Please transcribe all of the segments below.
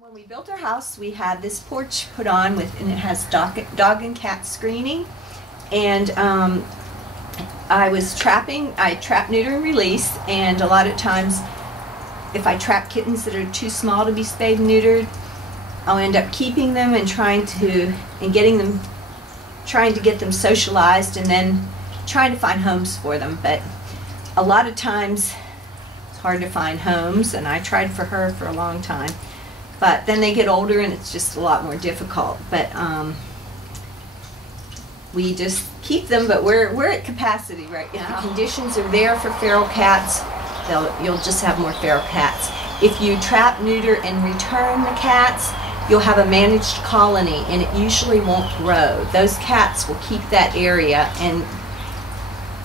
When we built our house, we had this porch put on and it has dog and cat screening. And I trap, neuter, and release. And a lot of times, if I trap kittens that are too small to be spayed and neutered, I'll end up keeping them and trying to get them socialized, and then trying to find homes for them. But a lot of times, it's hard to find homes, and I tried for her for a long time. But then they get older and it's just a lot more difficult. But we just keep them, but we're at capacity right now. If the conditions are there for feral cats, you'll just have more feral cats. If you trap, neuter, and return the cats, you'll have a managed colony, and it usually won't grow. Those cats will keep that area, and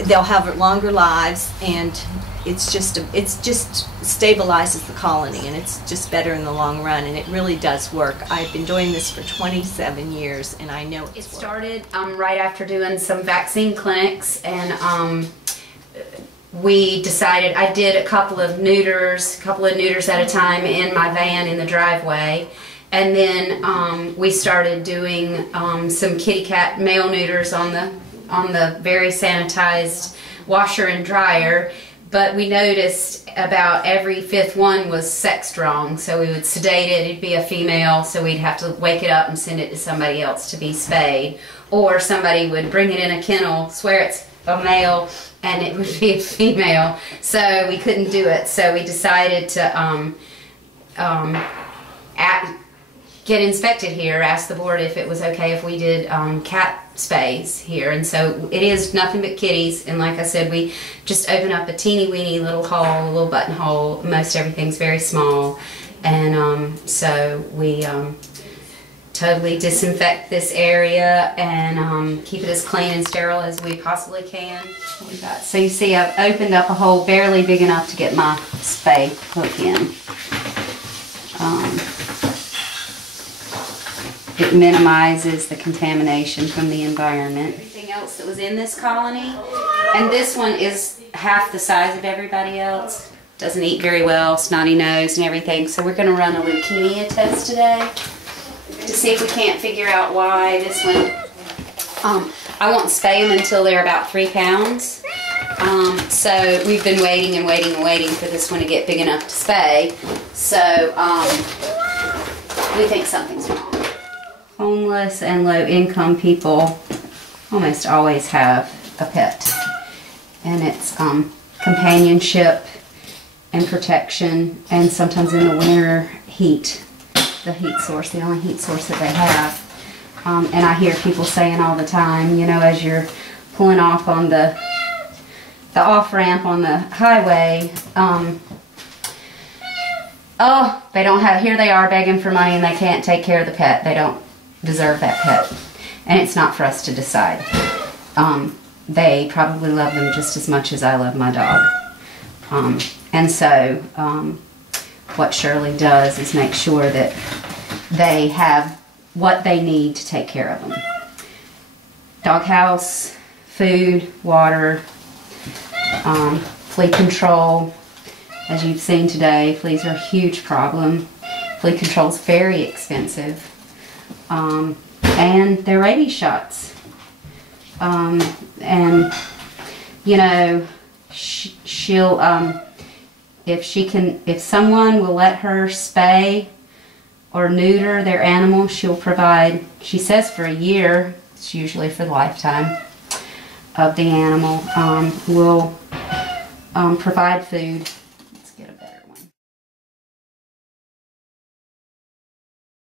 they'll have longer lives, and it's just stabilizes the colony, and it's just better in the long run, and it really does work. I've been doing this for 27 years, and I know it started right after doing some vaccine clinics, and we decided, I did a couple of neuters at a time in my van in the driveway, and then we started doing some kitty cat male neuters on the very sanitized washer and dryer. But we noticed about every fifth one was sex wrong, so we would sedate it. It'd be a female, so we'd have to wake it up and send it to somebody else to be spayed. Or somebody would bring it in a kennel, swear it's a male, and it would be a female. So we couldn't do it. So we decided to get inspected here, ask the board if it was okay if we did cat spays here. And so it is nothing but kitties, and like I said, we just open up a teeny weeny little hole, a little buttonhole. Most everything's very small, and so we totally disinfect this area and keep it as clean and sterile as we possibly can. So you see, I've opened up a hole barely big enough to get my spay hook in. It minimizes the contamination from the environment. Everything else that was in this colony, and this one is half the size of everybody else. Doesn't eat very well, snotty nose and everything. So we're going to run a leukemia test today to see if we can't figure out why this one. I won't spay them until they're about 3 pounds. So we've been waiting and waiting and waiting for this one to get big enough to spay. So we think something's wrong. Homeless and low-income people almost always have a pet, and it's companionship and protection, and sometimes in the winter, heat. The heat source, the only heat source that they have. And I hear people saying all the time, you know, as you're pulling off on the off-ramp on the highway, oh, they don't have, here they are begging for money and they can't take care of the pet. They don't deserve that pet, and it's not for us to decide. They probably love them just as much as I love my dog, and so what Shirley does is make sure that they have what they need to take care of them. Doghouse, food, water, flea control. As you've seen today, fleas are a huge problem. Flea control is very expensive. And their rabies shots. And you know, she'll if someone will let her spay or neuter their animal, she'll provide, she says, for a year. It's usually for the lifetime of the animal. Will provide food